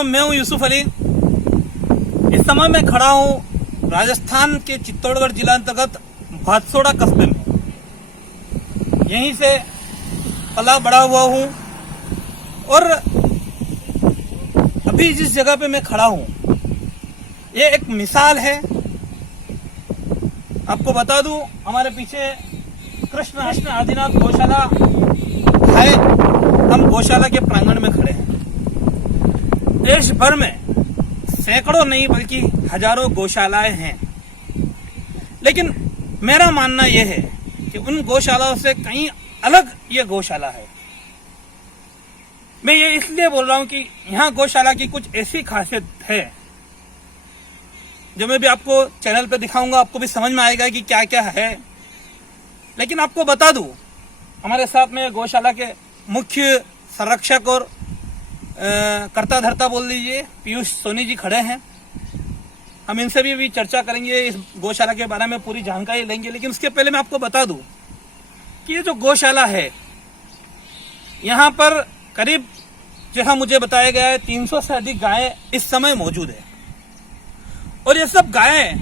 दोस्तों, मैं हूं यूसुफ अली। इस समय मैं खड़ा हूं राजस्थान के चित्तौड़गढ़ जिला अंतर्गत भादसोड़ा कस्बे में। यहीं से पला बड़ा हुआ हूं और अभी जिस जगह पे मैं खड़ा हूं ये एक मिसाल है। आपको बता दूं, हमारे पीछे कृष्ण आदिनाथ गौशाला है। हम गौशाला के प्रांगण में खड़े हैं। देश भर में सैकड़ों नहीं बल्कि हजारों गौशालाएं हैं, लेकिन मेरा मानना यह है कि उन गौशालाओं से कहीं अलग ये गौशाला है। मैं ये इसलिए बोल रहा हूं कि यहाँ गौशाला की कुछ ऐसी खासियत है जो मैं भी आपको चैनल पे दिखाऊंगा, आपको भी समझ में आएगा कि क्या क्या है। लेकिन आपको बता दूं, हमारे साथ में गौशाला के मुख्य संरक्षक और कर्ता धर्ता बोल दीजिए पीयूष सोनी जी खड़े हैं। हम इनसे भी चर्चा करेंगे, इस गौशाला के बारे में पूरी जानकारी लेंगे। लेकिन उसके पहले मैं आपको बता दूं कि ये जो गौशाला है यहाँ पर करीब, जहां मुझे बताया गया है, 300 से अधिक गायें इस समय मौजूद है। और ये सब गायें,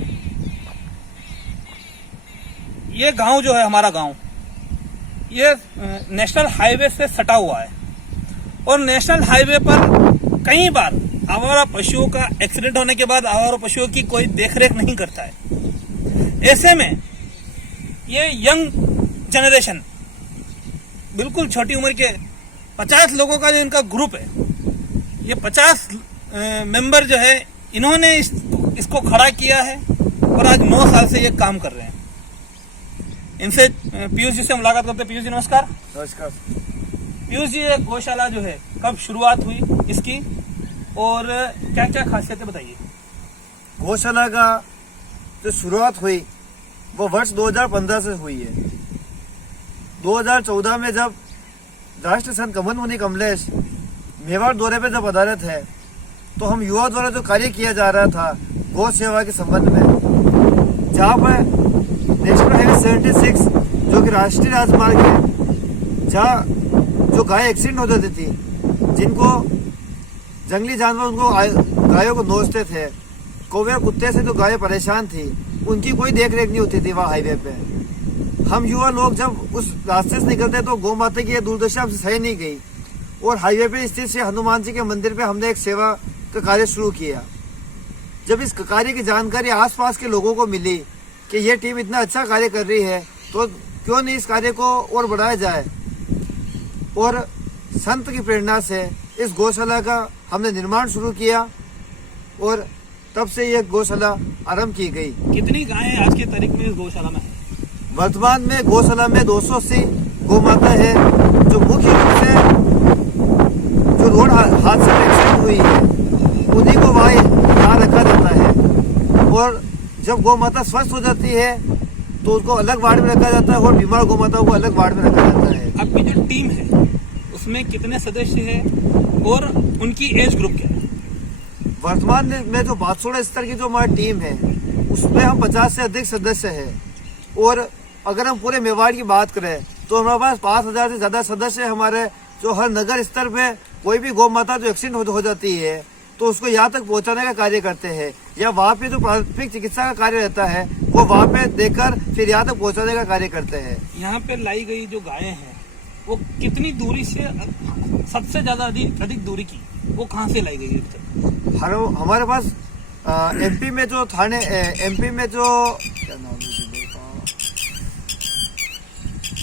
ये गांव जो है हमारा गांव, ये नेशनल हाईवे से सटा हुआ है और नेशनल हाईवे पर कई बार आवारा पशुओं का एक्सीडेंट होने के बाद आवारा पशुओं की कोई देखरेख नहीं करता है। ऐसे में ये यंग जनरेशन, बिल्कुल छोटी उम्र के 50 लोगों का जो इनका ग्रुप है, ये 50 मेंबर जो है, इन्होंने इसको खड़ा किया है और आज 9 साल से ये काम कर रहे हैं। इनसे पीयूष जी से मुलाकात करते हैं। पीयूष जी नमस्कार। नमस्कार पीयूष जी, गौशाला जो है कब शुरुआत हुई इसकी और क्या क्या खासियतें बताइए। गौशाला का जो शुरुआत हुई वो वर्ष 2015 से हुई है। 2014 में जब राष्ट्रीय संत कमल मुनि कमलेश मेवाड़ दौरे पे जब अदालत है, तो हम युवा द्वारा जो कार्य किया जा रहा था गौ सेवा के संबंध में, जहाँ पर नेशनल हाईवे 76 जो कि राष्ट्रीय राजमार्ग है, जहाँ जो गाय एक्सीडेंट हो जाती थी, जिनको जंगली जानवर उनको गायों को नोचते थे, कौवे कुत्ते से जो गायें परेशान थी, उनकी कोई देख रेख नहीं होती थी वहाँ हाईवे पे। हम युवा लोग जब उस रास्ते से निकलते तो गौ माता की यह दुर्दशा हमसे सही नहीं गई और हाईवे पे स्थित श्री हनुमान जी के मंदिर पे हमने एक सेवा का कार्य शुरू किया। जब इस कार्य की जानकारी आसपास के लोगों को मिली कि यह टीम इतना अच्छा कार्य कर रही है, तो क्यों नहीं इस कार्य को और बढ़ाया जाए, और संत की प्रेरणा से इस गौशाला का हमने निर्माण शुरू किया और तब से यह गौशाला आरंभ की गई। कितनी गायें आज की तारीख में इस गौशाला में है? वर्तमान में गौशाला में 280 गौ माता है, जो मुख्य रूप से जो रोड हादसे में एक्सीडेंट हुई है उन्हीं को वहाँ रखा जाता है। और जब गौ माता स्वस्थ हो जाती है तो उसको अलग वार्ड में रखा जाता है और बीमार गौ माता को अलग वार्ड में रखा जाता है। आपकी जो टीम है उसमें कितने सदस्य हैं और उनकी एज ग्रुप क्या है? वर्तमान में जो भादसोड़ा स्तर की जो हमारी टीम है उसमें हम 50 से अधिक सदस्य हैं। और अगर हम पूरे मेवाड़ की बात करें तो हमारे पास 5000 से ज्यादा सदस्य है हमारे, जो हर नगर स्तर पे कोई भी गौ माता जो एक्सीडेंट हो जाती है तो उसको यहाँ तक पहुँचाने का कार्य करते हैं, या वहाँ पे जो प्राथमिक चिकित्सा का कार्य रहता है वो वहाँ पे देकर फिर यहाँ तक पहुँचाने का कार्य करते हैं। यहाँ पे लाई गई जो गायें हैं वो कितनी दूरी से, सबसे ज्यादा अधिक दूरी की वो कहाँ से लाई गई है? हमारे पास एमपी में जो थाने, एमपी में जो क्या नाम है,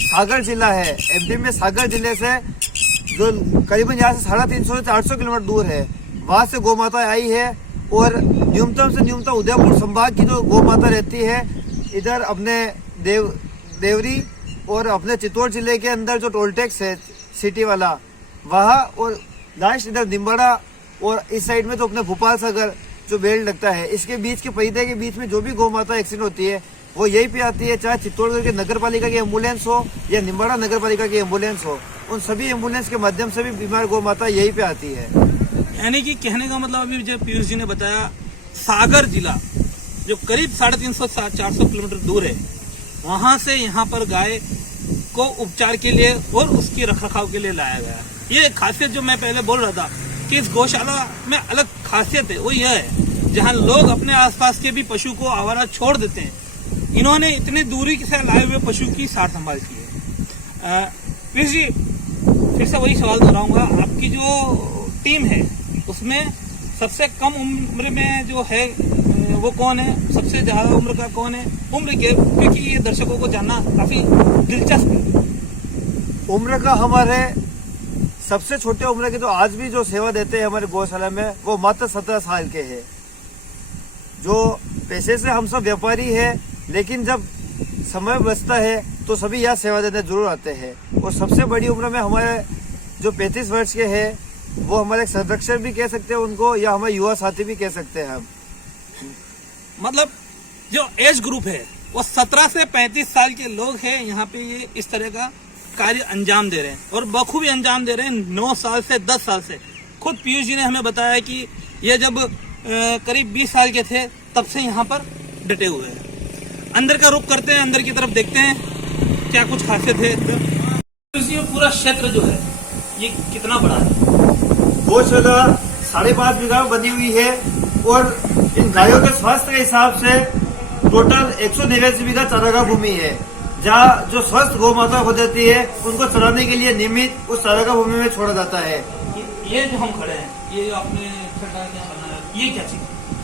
सागर जिला है, एमपी में सागर जिले से जो करीबन यहाँ से 350 से 400 किलोमीटर दूर है, वहाँ से गौ माता आई है। और न्यूनतम से न्यूनतम उदयपुर संभाग की जो गौ माता रहती है, इधर अपने देवरी और अपने चित्तौड़ जिले के अंदर जो टोल टैक्स है सिटी वाला वहाँ, और लास्ट इधर निम्बाड़ा, और इस साइड में तो अपने भोपाल सागर जो बेल्ट लगता है, इसके बीच के परिधि के बीच में जो भी गौ माता एक्सीडेंट होती है वो यही पे आती है। चाहे चित्तौड़गढ़ के नगर पालिका की एम्बुलेंस हो या निम्बाड़ा नगर पालिका की एम्बुलेंस हो, उन सभी एम्बुलेंस के माध्यम से भी बीमार गौ माता यही पे आती है। यानी कि कहने का मतलब, अभी जो पीयूष जी ने बताया, सागर जिला जो करीब 350 से 400 किलोमीटर दूर है, वहां से यहाँ पर गाय को उपचार के लिए और उसकी रखरखाव के लिए लाया गया। ये खासियत जो मैं पहले बोल रहा था कि इस गौशाला में अलग खासियत है वो यह है, जहाँ लोग अपने आसपास के भी पशु को आवारा छोड़ देते हैं, इन्होंने इतनी दूरी से लाए हुए पशु की सार संभाल की है। पीयूष जी, फिर से वही सवाल दोहराऊंगा, आपकी जो टीम है उसमें सबसे कम उम्र में जो है वो कौन है, सबसे ज्यादा उम्र का कौन है, उम्र के, क्योंकि ये दर्शकों को जानना काफी दिलचस्प है। उम्र का हमारे सबसे छोटे उम्र के तो आज भी जो सेवा देते हैं हमारे गौशाला में वो मात्र 17 साल के हैं। जो पैसे से हम सब व्यापारी है, लेकिन जब समय बचता है तो सभी यहाँ सेवा देने जरूर आते हैं। और सबसे बड़ी उम्र में हमारे जो 35 वर्ष के हैं वो हमारे संरक्षक भी कह सकते हैं उनको, या हमारे युवा साथी भी कह सकते हैं हम। मतलब जो एज ग्रुप है वो 17 से 35 साल के लोग हैं, यहाँ पे ये इस तरह का कार्य अंजाम दे रहे हैं और बखूबी अंजाम दे रहे हैं 9 साल से 10 साल से। खुद पीयूष जी ने हमें बताया कि ये जब करीब 20 साल के थे तब से यहाँ पर डटे हुए हैं। अंदर का रुख करते हैं, अंदर की तरफ देखते हैं क्या कुछ खासियत है। ये पूरा क्षेत्र जो है ये कितना बड़ा है? गौशाला 5.5 बीघा में बनी हुई है और इन गायों के स्वास्थ्य के हिसाब से टोटल 189 बीघा चारागाह भूमि है, जहाँ जो स्वस्थ गौ माता हो जाती है उनको चराने के लिए नियमित उस चारागाह भूमि में छोड़ा जाता है। ये जो हम खड़े हैं, ये जो आपने सरकार के यहाँ बनाया, ये क्या चीज?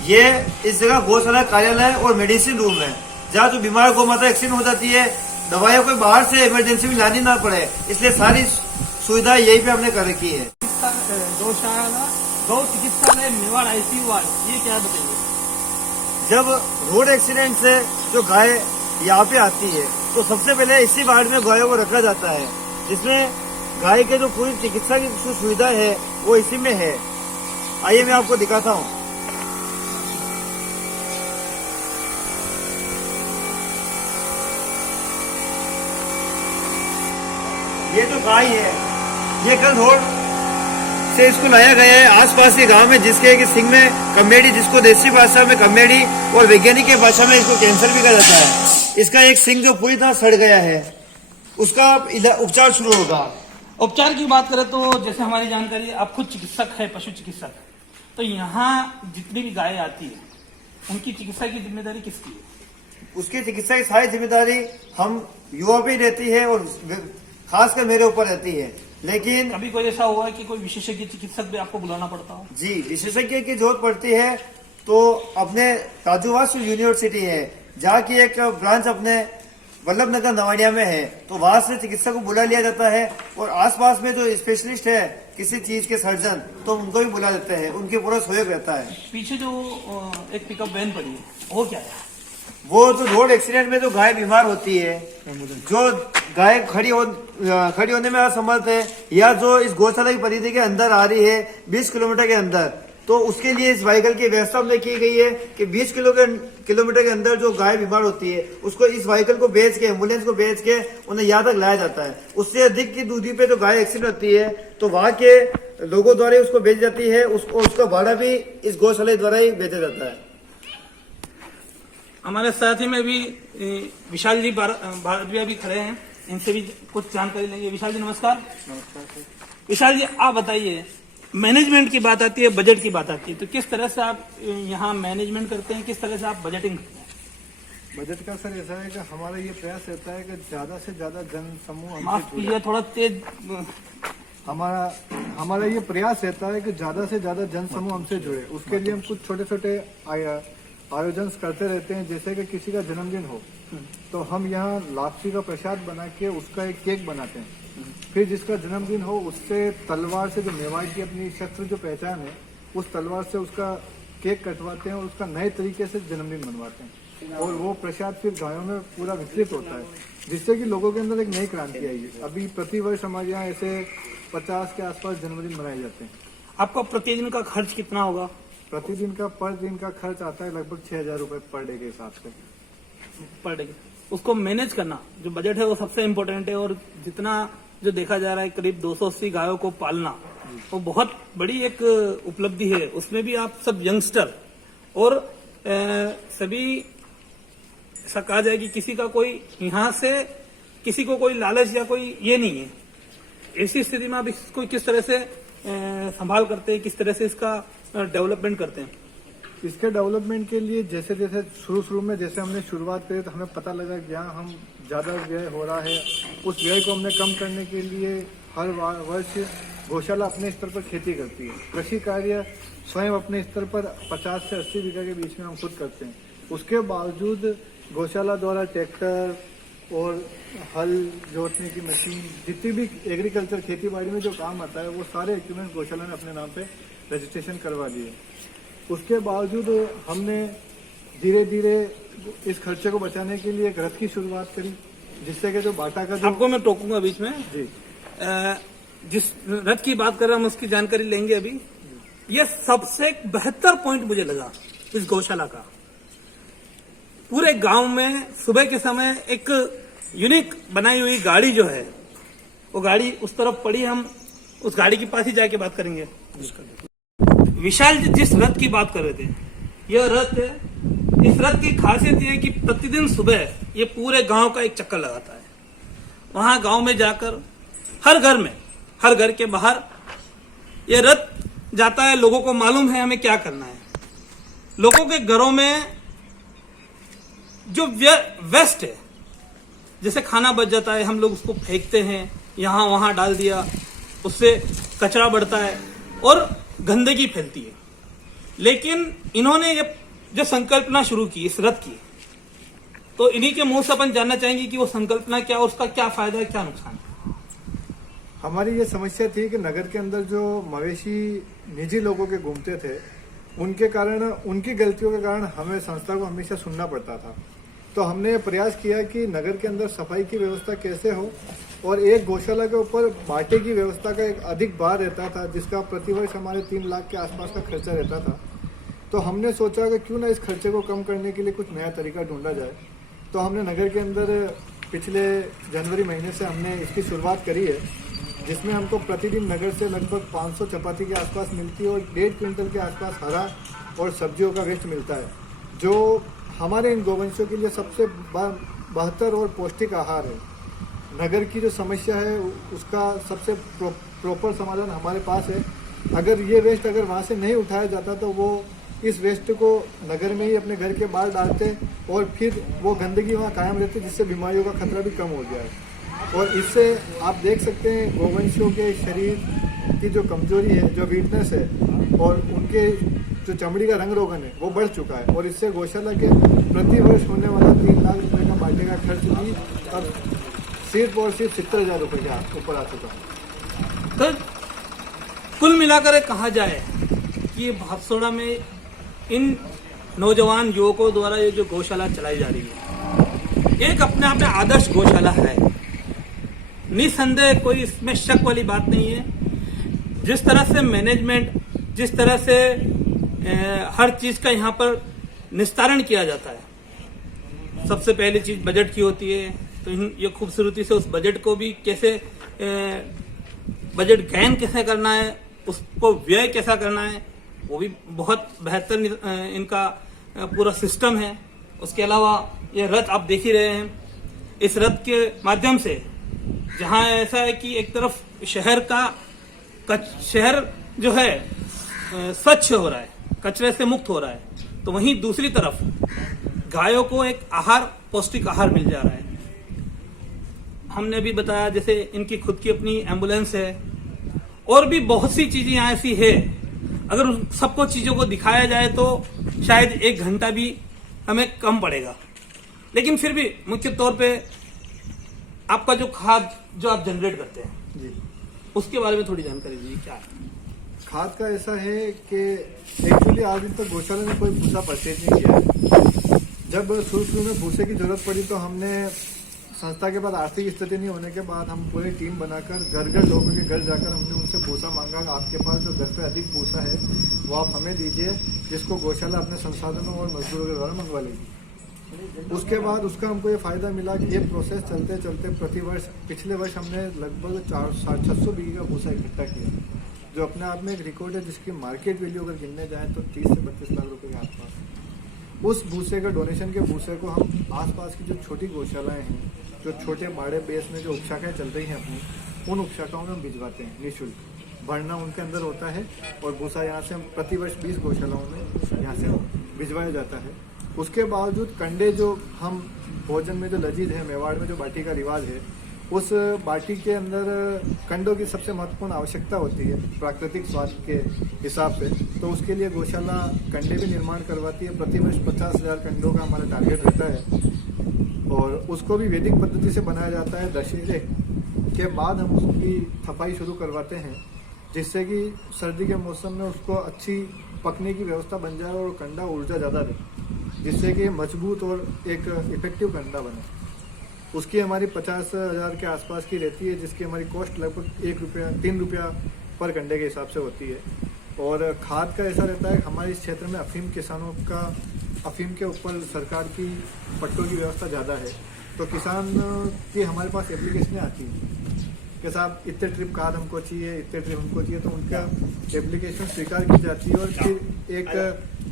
ये इस जगह गौशाला कार्यालय और मेडिसिन रूम है, जहाँ जो बीमार गौ माता एक्सीडेंट हो जाती है, दवाइयों को बाहर से इमरजेंसी में लानी ना पड़े, इसलिए सारी सुविधा यही पे हमने कर रखी है। गौशाला गौ चिकित्सालय मेवाड़ ICU वार्ड, ये क्या बताइए? जब रोड एक्सीडेंट से जो गाय यहाँ पे आती है तो सबसे पहले इसी वार्ड में गायों को रखा जाता है, जिसमें गाय के जो पूरी चिकित्सा की जो सुविधा है वो इसी में है। आइए मैं आपको दिखाता हूँ। ये जो गाय है ये कल रोड से इसको लाया गया है आसपास के गांव में, जिसके कि सिंह में कमेडी, जिसको देसी भाषा में कमेडी और वैज्ञानिक की भाषा में इसको कैंसर भी कहा जाता है। इसका एक सिंह जो पूरी तरह सड़ गया है, उसका उपचार शुरू होगा। उपचार की बात करें तो जैसे हमारी जानकारी, आप खुद चिकित्सक है, पशु चिकित्सक, तो यहाँ जितनी भी गाय आती है उनकी चिकित्सा की जिम्मेदारी किसकी है? उसकी चिकित्सा की सारी जिम्मेदारी हम युवा पे रहती है और खासकर मेरे ऊपर रहती है। लेकिन कभी कोई ऐसा हुआ है कि कोई विशेषज्ञ चिकित्सक भी आपको बुलाना पड़ता हो? जी, विशेषज्ञ की जरूरत पड़ती है तो अपने राजूवास यूनिवर्सिटी है, जहाँ की एक ब्रांच अपने वल्लभ नगर नवाड़िया में है, तो वहां से चिकित्सक को बुला लिया जाता है। और आसपास में जो स्पेशलिस्ट है किसी चीज के सर्जन, तो उनको भी बुला लेते हैं, उनके पूरा सहयोग रहता है। पीछे जो एक पिकअप वैन पड़ी है वो क्या है? वो जो रोड एक्सीडेंट में जो गाय बीमार होती है, जो गाय खड़ी होने में असमर्थ है, या जो इस गौशाला की परिधि के अंदर आ रही है 20 किलोमीटर के अंदर, तो उसके लिए इस व्हीकल की व्यवस्था हमने की गई है कि 20 किलोमीटर के अंदर जो गाय बीमार होती है उसको इस व्हीकल को बेच के, एम्बुलेंस को बेच के उन्हें यहाँ तक लाया जाता है। उससे अधिक की दूरी पे जो गाय एक्सीडेंट होती है तो वहाँ के लोगों द्वारा उसको बेच जाती है, उसका भाड़ा भी इस गौशाला द्वारा ही बेचा जाता है। हमारे साथ ही में भी विशाल जी भारतीय भी खड़े हैं, इनसे भी कुछ जानकारी लेंगे। विशाल जी नमस्कार। नमस्कार। विशाल जी आप बताइए, मैनेजमेंट की बात आती है, बजट की बात आती है, तो किस तरह से आप यहाँ मैनेजमेंट करते हैं, किस तरह से आप बजटिंग करते हैं? बजट का सर ऐसा है कि हमारा ये प्रयास रहता है कि ज्यादा से ज्यादा जन समूह माफ हमसे जुड़े। कीजिए, थोड़ा तेज। हमारा ये प्रयास रहता है कि ज्यादा से ज्यादा जन समूह हमसे जुड़े। उसके लिए हम कुछ छोटे छोटे आयोजन करते रहते हैं। जैसे कि किसी का जन्मदिन हो तो हम यहाँ लापसी का प्रसाद बना के उसका एक केक बनाते हैं। फिर जिसका जन्मदिन हो उससे तलवार से, जो मेवाड़ की अपनी शस्त्र जो पहचान है, उस तलवार से उसका केक कटवाते हैं और उसका नए तरीके से जन्मदिन मनवाते हैं। और वो प्रसाद फिर गायों में पूरा वितरित होता है, जिससे कि लोगों के अंदर एक नई क्रांति आई है। अभी प्रतिवर्ष हमारे यहाँ ऐसे 50 के आसपास जन्मदिन मनाए जाते हैं। आपका प्रतिदिन का खर्च कितना होगा? प्रतिदिन का पर दिन का खर्च आता है लगभग 6,000 रुपए पर डे के हिसाब से। पर डे उसको मैनेज करना, जो बजट है वो सबसे इम्पोर्टेंट है। और जितना जो देखा जा रहा है करीब 280 गायों को पालना, वो बहुत बड़ी एक उपलब्धि है। उसमें भी आप सब यंगस्टर और सभी ऐसा कहा जाए कि किसी का कोई यहाँ से किसी को कोई लालच या कोई ये नहीं है। ऐसी स्थिति में आप इसको किस तरह से संभाल करते हैं, किस तरह से इसका डेवलपमेंट करते हैं? इसके डेवलपमेंट के लिए जैसे जैसे शुरू में जैसे हमने शुरुआत करी तो हमें पता लगा कि यहाँ हम ज़्यादा व्यय हो रहा है। उस व्यय को हमने कम करने के लिए हर वर्ष गौशाला अपने स्तर पर खेती करती है। कृषि कार्य स्वयं अपने स्तर पर 50 से 80 बीघा के बीच में हम खुद करते हैं। उसके बावजूद गौशाला द्वारा ट्रैक्टर और हल जोतने की मशीन, जितनी भी एग्रीकल्चर खेती बाड़ी में जो काम आता है, वो सारे इक्विपमेंट गौशाला ने अपने नाम पे रजिस्ट्रेशन करवा दिए। उसके बावजूद हमने धीरे धीरे इस खर्चे को बचाने के लिए एक रथ की शुरुआत करी, जिससे कि जो बाटा का जो आपको मैं टोकूंगा बीच में। जी जिस रथ की बात कर रहे हैं हम उसकी जानकारी लेंगे अभी। ये सबसे बेहतर पॉइंट मुझे लगा इस गौशाला का। पूरे गांव में सुबह के समय एक यूनिक बनाई हुई गाड़ी जो है, वो गाड़ी उस तरफ पड़ी, हम उस गाड़ी के पास ही जाके बात करेंगे। विशाल जी जिस रथ की बात कर रहे थे, यह रथ है। इस रथ की खासियत यह है कि प्रतिदिन सुबह ये पूरे गांव का एक चक्कर लगाता है। वहां गांव में जाकर हर घर में, हर घर के बाहर ये रथ जाता है। लोगों को मालूम है हमें क्या करना है। लोगों के घरों में जो वेस्ट है, जैसे खाना बच जाता है, हम लोग उसको फेंकते हैं, यहां वहां डाल दिया, उससे कचरा बढ़ता है और गंदगी फैलती है। लेकिन इन्होंने ये जो संकल्पना शुरू की इस रथ की, तो इन्हीं के मुंह से अपन जानना चाहेंगे कि वो संकल्पना क्या, उसका क्या फायदा है, क्या नुकसान है। हमारी ये समस्या थी कि नगर के अंदर जो मवेशी निजी लोगों के घूमते थे, उनके कारण, उनकी गलतियों के कारण हमें संस्था को हमेशा सुनना पड़ता था। तो हमने ये प्रयास किया कि नगर के अंदर सफाई की व्यवस्था कैसे हो, और एक गौशाला के ऊपर बाटे की व्यवस्था का एक अधिक भार रहता था, जिसका प्रतिवर्ष हमारे 3 लाख के आसपास का खर्चा रहता था। तो हमने सोचा कि क्यों ना इस खर्चे को कम करने के लिए कुछ नया तरीका ढूंढा जाए। तो हमने नगर के अंदर पिछले जनवरी महीने से हमने इसकी शुरुआत करी है, जिसमें हमको प्रतिदिन नगर से लगभग 500 चपाती के आसपास मिलती है और 1.5 क्विंटल के आसपास हरा और सब्जियों का वेस्ट मिलता है, जो हमारे इन गोवंशों के लिए सबसे बेहतर और पौष्टिक आहार है। नगर की जो समस्या है उसका सबसे प्रॉपर समाधान हमारे पास है। अगर ये वेस्ट अगर वहाँ से नहीं उठाया जाता तो वो इस वेस्ट को नगर में ही अपने घर के बाहर डालते और फिर वो गंदगी वहाँ कायम रहती, जिससे बीमारियों का खतरा भी कम हो गया है। और इससे आप देख सकते हैं गोवंशों के शरीर की जो कमजोरी है, जो वीकनेस है, और उनके जो चमड़ी का रंग रोगन है वो बढ़ चुका है। और इससे गौशाला के प्रतिवर्ष होने वाला 3 लाख रुपए का बाटे का खर्च भी अब सिर्फ और सिर्फ 70,000 रुपये के ऊपर आ चुका है। तो कुल मिलाकर कहा जाए कि भातसोड़ा में इन नौजवान युवकों द्वारा ये जो गौशाला चलाई जा रही है, एक अपने आप में आदर्श गौशाला है। निसंदेह कोई इसमें शक वाली बात नहीं है। जिस तरह से मैनेजमेंट, जिस तरह से हर चीज का यहाँ पर निस्तारण किया जाता है, सबसे पहली चीज बजट की होती है। तो ये खूबसूरती से उस बजट को भी कैसे, बजट गैन कैसे करना है, उसको व्यय कैसा करना है, वो भी बहुत बेहतर इनका पूरा सिस्टम है। उसके अलावा ये रथ आप देख ही रहे हैं। इस रथ के माध्यम से जहां ऐसा है कि एक तरफ शहर जो है स्वच्छ हो रहा है, कचरे से मुक्त हो रहा है, तो वहीं दूसरी तरफ गायों को एक आहार, पौष्टिक आहार मिल जा रहा है। हमने भी बताया जैसे इनकी खुद की अपनी एम्बुलेंस है, और भी बहुत सी चीजें यहाँ ऐसी है। अगर उन सबको चीजों को दिखाया जाए तो शायद 1 घंटा भी हमें कम पड़ेगा। लेकिन फिर भी मुख्य तौर पे आपका जो खाद जो आप जनरेट करते हैं जी, उसके बारे में थोड़ी जानकारी दीजिए। क्या है खाद का? ऐसा है कि एक्चुअली आज दिन तक गौशाला ने कोई भूसा परचेज नहीं किया है। जब शुरू में भूसे की जरूरत पड़ी तो हमने संस्था के बाद आर्थिक स्थिति नहीं होने के बाद हम पूरी टीम बनाकर घर घर लोगों के घर जाकर हमने उनसे भूसा मांगा। आपके पास जो घर पे अधिक भूसा है वो आप हमें दीजिए, जिसको गौशाला अपने संसाधनों और मजदूरों के द्वारा मंगवा लेगी। उसके बाद उसका हमको ये फायदा मिला कि ये प्रोसेस चलते चलते प्रतिवर्ष, पिछले वर्ष हमने लगभग 600 बीघे का भूसा इकट्ठा किया, जो अपने आप में एक रिकॉर्ड है, जिसकी मार्केट वैल्यू अगर गिनने जाए तो 30 से 32 लाख रुपए के आसपास। उस भूसे का, डोनेशन के भूसे को हम आसपास की जो छोटी गौशालाएं हैं, जो छोटे बाड़े बेस में जो उपशाखाएं चल रही हैं अपनी, उन उपशाखाओं में हम भिजवाते हैं निःशुल्क। भरना उनके अंदर होता है और भूसा यहाँ से हम प्रतिवर्ष 20 गौशालाओं में यहाँ से भिजवाया जाता है। उसके बावजूद कंडे जो हम भोजन में जो लजीज है, मेवाड़ में जो बाटी का रिवाज है, उस बाटी के अंदर कंडों की सबसे महत्वपूर्ण आवश्यकता होती है प्राकृतिक स्वाद के हिसाब से। तो उसके लिए गौशाला कंडे भी निर्माण करवाती है। प्रतिवर्ष 50,000 कंडों का हमारा टारगेट रहता है और उसको भी वैदिक पद्धति से बनाया जाता है। दशहरे के बाद हम उसकी थपाई शुरू करवाते हैं, जिससे कि सर्दी के मौसम में उसको अच्छी पकने की व्यवस्था बन जाए और कंडा ऊर्जा ज़्यादा दे, जिससे कि मजबूत और एक इफेक्टिव कंडा बने। उसकी हमारी 50,000 के आसपास की रहती है, जिसकी हमारी कॉस्ट लगभग 1 रुपया 3 रुपया पर कंडे के हिसाब से होती है। और खाद का ऐसा रहता है, हमारे इस क्षेत्र में अफीम किसानों का अफीम के ऊपर सरकार की पट्टों की व्यवस्था ज़्यादा है, तो किसान की हमारे पास एप्लीकेशनें आती हैं कि साहब इतने ट्रिप खाद हमको चाहिए, इतने ट्रिप हमको चाहिए, तो उनका एप्लीकेशन स्वीकार की जाती है और फिर एक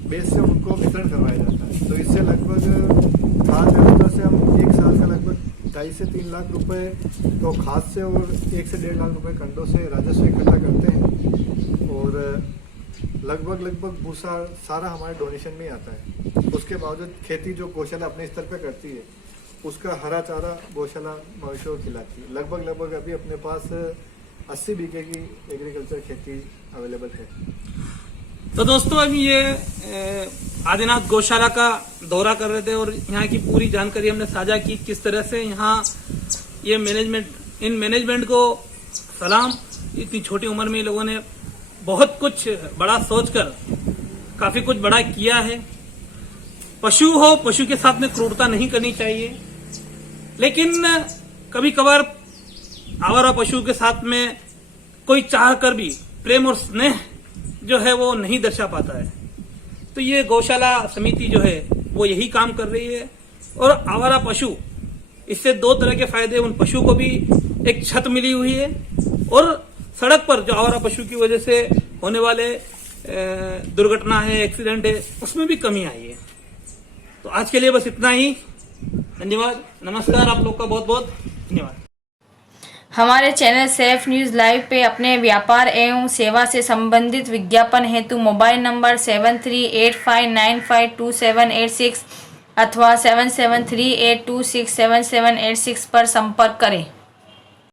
बेस से उनको वितरण करवाया जाता है। तो इससे लगभग खाद व्यवस्था से हम 1 साल का लगभग 2.5 से 3 लाख रुपए तो खाद से और 1 से 1.5 लाख रुपए कंडों से राजस्व इकट्ठा करते हैं। और लगभग भूसा सारा हमारे डोनेशन में ही आता है। उसके बावजूद खेती जो गौशाला अपने स्तर पे करती है, उसका हरा चारा गौशाला मवेशियों को खिलाती है। लगभग अभी अपने पास 80 बीघे की एग्रीकल्चर खेती अवेलेबल है। तो दोस्तों अभी ये आदिनाथ गौशाला का दौरा कर रहे थे और यहाँ की पूरी जानकारी हमने साझा की, किस तरह से यहाँ ये मैनेजमेंट को सलाम। इतनी छोटी उम्र में लोगों ने बहुत कुछ बड़ा सोचकर काफी कुछ बड़ा किया है। पशु हो, पशु के साथ में क्रूरता नहीं करनी चाहिए, लेकिन कभी कभार आवारा पशु के साथ में कोई चाह कर भी प्रेम और स्नेह जो है वो नहीं दर्शा पाता है। तो ये गौशाला समिति जो है वो यही काम कर रही है। और आवारा पशु, इससे 2 तरह के फायदे, उन पशु को भी एक छत मिली हुई है और सड़क पर जो आवारा पशु की वजह से होने वाले दुर्घटना है, एक्सीडेंट है, उसमें भी कमी आई है। तो आज के लिए बस इतना ही। धन्यवाद, नमस्कार, आप लोग का बहुत बहुत धन्यवाद। हमारे चैनल सेफ न्यूज़ लाइव पे अपने व्यापार एवं सेवा से संबंधित विज्ञापन हेतु मोबाइल नंबर 7385952786 अथवा 7738267786 पर संपर्क करें।